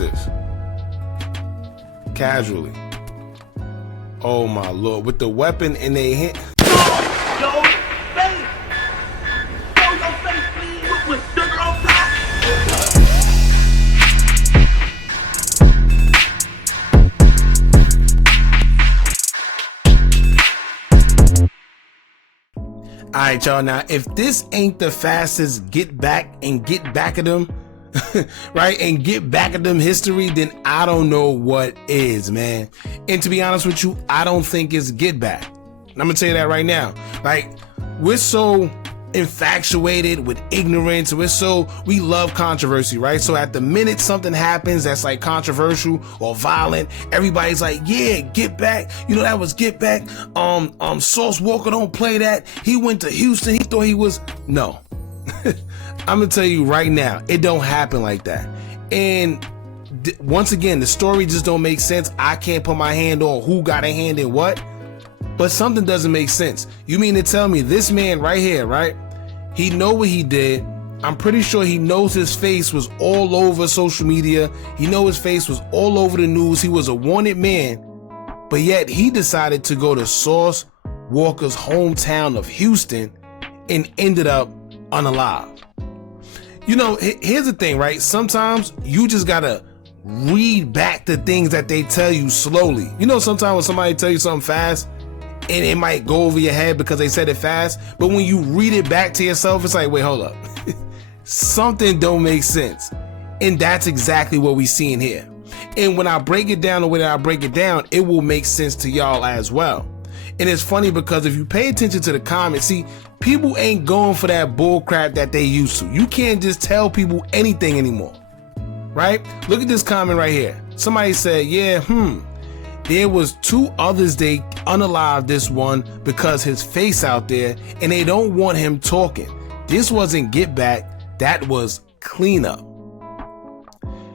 at this. Casually. Oh my Lord. With the weapon in their hand. Yo, face! Show your face, please! With sugar on top! Alright, y'all. Now, if this ain't the fastest get back at them, right, and get back at them history, then I don't know what is, man. And to be honest with you, I don't think it's get back. I'm gonna tell you that right now. Like, we're so infatuated with ignorance. We love controversy, right? So at the minute something happens that's like controversial or violent, everybody's like, yeah, get back. You know, that was get back. Sauce Walka don't play that. He went to Houston. He thought he was. No. I'm gonna tell you right now, it don't happen like that. And once again, the story just don't make sense. I can't put my hand on who got a hand in what. But something doesn't make sense. You mean to tell me this man right here, right? He know what he did. I'm pretty sure he knows his face was all over social media. He know his face was all over the news. He was a wanted man. But yet he decided to go to Sauce Walka's hometown of Houston and ended up unalive. You know, here's the thing, right? Sometimes you just gotta read back the things that they tell you slowly. You know, sometimes when somebody tell you something fast, and it might go over your head because they said it fast, but when you read it back to yourself, it's like, wait, hold up. Something don't make sense. And that's exactly what we see in here. And when I break it down the way that I break it down, it will make sense to y'all as well. And it's funny because if you pay attention to the comments, see, people ain't going for that bull crap that they used to. You can't just tell people anything anymore, right? Look at this comment right here. Somebody said, yeah, there was two others they unalive this one because his face out there and they don't want him talking. This wasn't get back, that was cleanup.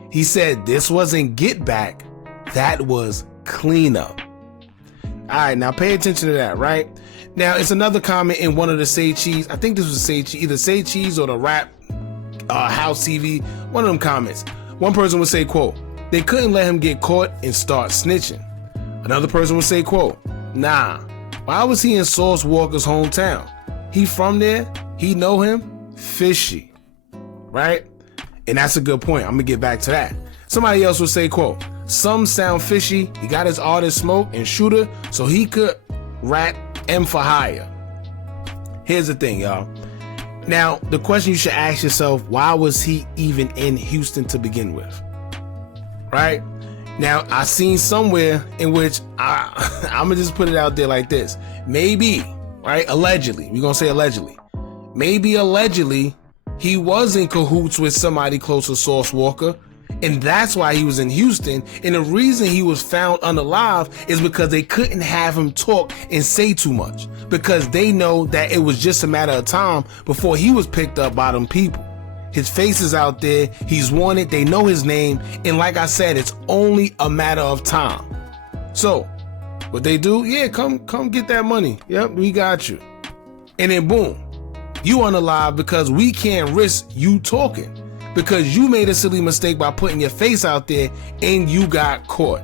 He said this wasn't get back, that was cleanup. Alright, now pay attention to that, right? Now it's another comment in one of the Say Cheese, I think this was either Say Cheese or the Rap House TV, one of them comments. One person would say, quote, they couldn't let him get caught and start snitching. Another person would say, quote, nah, why was he in Sauce Walka's hometown? He from there? He know him? Fishy, right? And that's a good point. I'm gonna get back to that. Somebody else would say, quote, some sound fishy. He got his artist Smoke and Shooter so he could rat M for hire. Here's the thing, y'all. Now, the question you should ask yourself, why was he even in Houston to begin with? Right? Now, I seen somewhere in which I'm gonna just put it out there like this. Maybe, right? Allegedly, we're gonna say allegedly. Maybe allegedly, he was in cahoots with somebody close to Sauce Walka, and that's why he was in Houston. And the reason he was found unalive is because they couldn't have him talk and say too much, because they know that it was just a matter of time before he was picked up by them people. His face is out there, he's wanted, they know his name, and like I said, it's only a matter of time. So, what they do, yeah, come get that money. Yep, we got you. And then boom, you unalive because we can't risk you talking, because you made a silly mistake by putting your face out there and you got caught.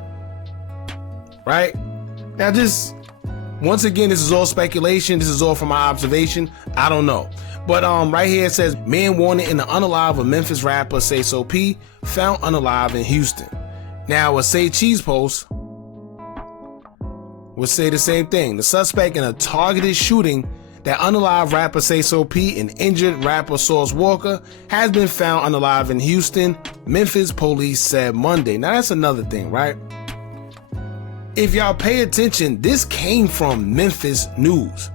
Right? Now just, once again, this is all speculation, this is all from my observation, I don't know. But right here it says, man wanted in the unalive of Memphis rapper Sayso P found unalive in Houston. Now a Say Cheese post would say the same thing. The suspect in a targeted shooting that unalive rapper Sayso P and injured rapper Sauce Walka has been found unalive in Houston, Memphis police said Monday. Now that's another thing, right? If y'all pay attention, this came from Memphis News.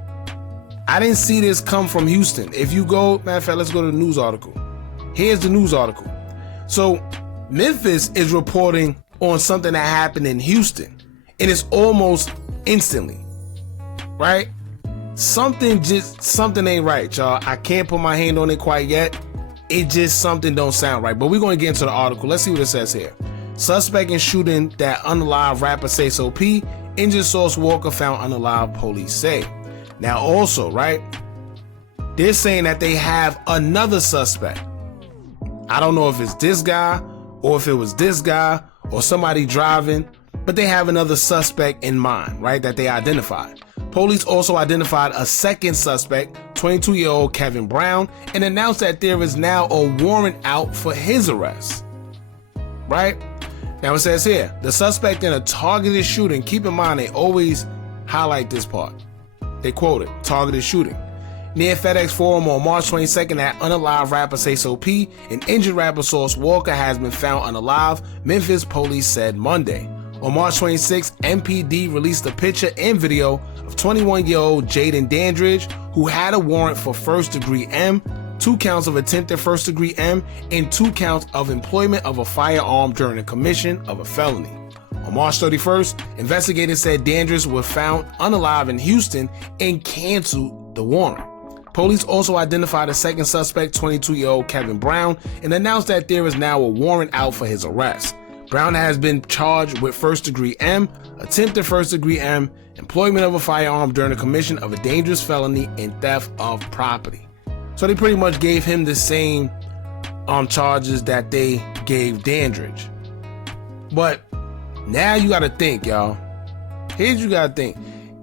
I didn't see this come from Houston. If you go, matter of fact, let's go to the news article. Here's the news article. So Memphis is reporting on something that happened in Houston, and it's almost instantly, right? Something ain't right, y'all. I can't put my hand on it quite yet. It just, something don't sound right. But we're going to get into the article. Let's see what it says here. Suspect in shooting that unalive rapper Sayso P, injured Sauce Walka found unalive, police say. Now also, right, they're saying that they have another suspect. I don't know if it's this guy or if it was this guy or somebody driving, but they have another suspect in mind, right, that they identified. Police also identified a second suspect, 22-year-old Kevin Brown, and announced that there is now a warrant out for his arrest, right? Now it says here, the suspect in a targeted shooting, keep in mind they always highlight this part. They quote it, targeted shooting. Near FedEx Forum on March 22nd at unalive rapper Sayso P, an injured rapper source Walka has been found unalive, Memphis police said Monday. On March 26th, MPD released a picture and video of 21-year-old Jaden Dandridge, who had a warrant for first-degree M, 2 counts of attempted first-degree M, and 2 counts of employment of a firearm during the commission of a felony. On March 31st, investigators said Dandridge was found unalive in Houston and canceled the warrant. Police also identified a second suspect, 22-year-old Kevin Brown, and announced that there is now a warrant out for his arrest. Brown has been charged with first-degree M, attempted first-degree M, employment of a firearm during the commission of a dangerous felony, and theft of property. So they pretty much gave him the same charges that they gave Dandridge. But now you gotta think, y'all. Here's what you gotta think.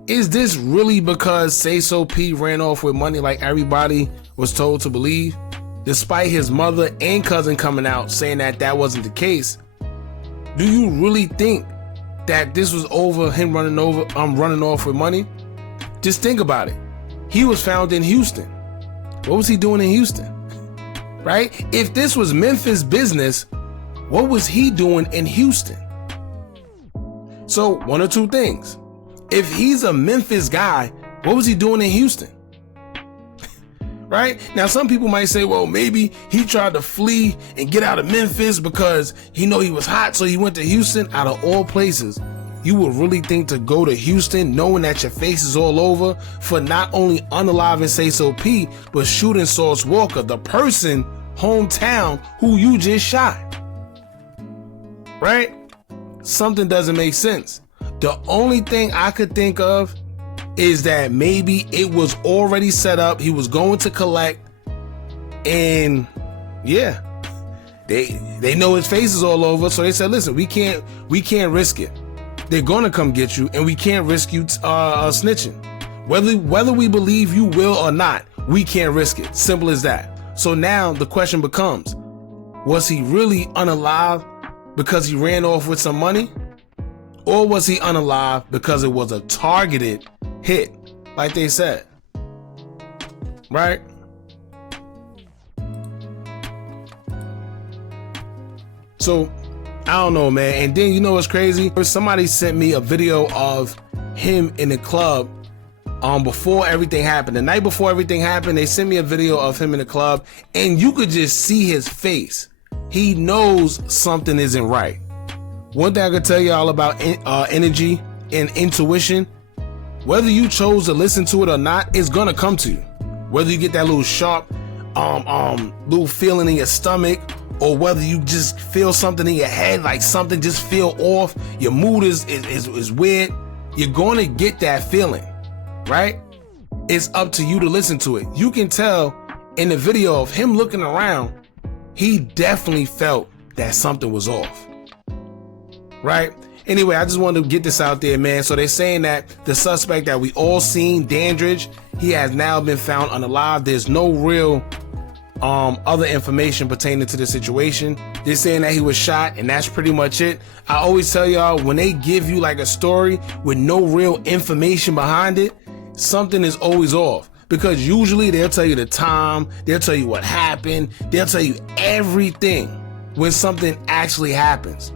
Is this really because Sayso P ran off with money like everybody was told to believe? Despite his mother and cousin coming out saying that that wasn't the case, do you really think that this was over him running off with money? Just think about it. He was found in Houston. What was he doing in Houston? Right? If this was Memphis business, what was he doing in Houston? So one or two things. If he's a Memphis guy, what was he doing in Houston? Right? Now, some people might say, well, maybe he tried to flee and get out of Memphis because he know he was hot, so he went to Houston. Out of all places, you would really think to go to Houston knowing that your face is all over for not only unaliving Sayso P, but shooting Source Walka, the person, hometown, who you just shot. Right? Something doesn't make sense. The only thing I could think of is that maybe it was already set up. He was going to collect, and yeah, they know his face is all over, so they said, listen, we can't risk it. They're gonna come get you, and we can't risk you snitching. Whether we believe you will or not, we can't risk it. Simple as that. So now the question becomes, was he really unalive because he ran off with some money? Or was he unalive because it was a targeted hit, like they said? Right? So, I don't know, man. And then, you know what's crazy? Somebody sent me a video of him in the club before everything happened. The night before everything happened, they sent me a video of him in the club, and you could just see his face. He knows something isn't right. One thing I could tell y'all about energy and intuition, whether you chose to listen to it or not, it's gonna come to you. Whether you get that little sharp, little feeling in your stomach, or whether you just feel something in your head, like something just feel off, your mood is weird, you're gonna get that feeling, right? It's up to you to listen to it. You can tell in the video of him looking around, he definitely felt that something was off. Right? Anyway, I just wanted to get this out there, man. So they're saying that the suspect that we all seen, Dandridge, he has now been found unalive. There's no real other information pertaining to the situation. They're saying that he was shot, and that's pretty much it. I always tell y'all, when they give you like a story with no real information behind it, something is always off. Because usually they'll tell you the time, they'll tell you what happened, they'll tell you everything when something actually happens.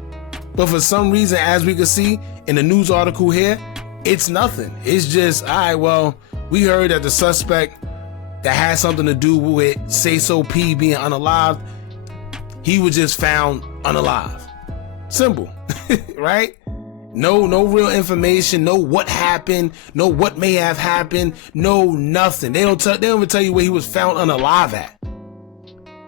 But for some reason, as we can see in the news article here, it's nothing. It's just, all right, well, we heard that the suspect that had something to do with Sayso P being unalive, he was just found unalive. Simple, right? No real information, no what happened, no what may have happened, no nothing. They don't even tell you where he was found unalive at.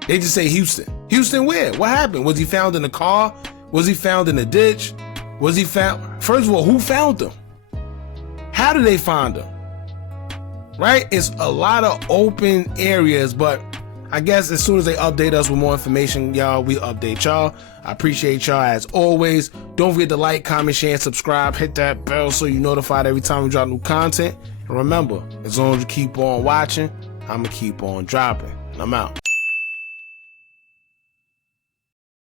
They just say Houston. Houston where? What happened? Was he found in a car? Was he found in a ditch? Was he found? First of all, who found him? How did they find him? Right? It's a lot of open areas, but I guess as soon as they update us with more information, y'all, we update y'all. I appreciate y'all as always. Don't forget to like, comment, share, and subscribe. Hit that bell so you're notified every time we drop new content. And remember, as long as you keep on watching, I'm going to keep on dropping. And I'm out.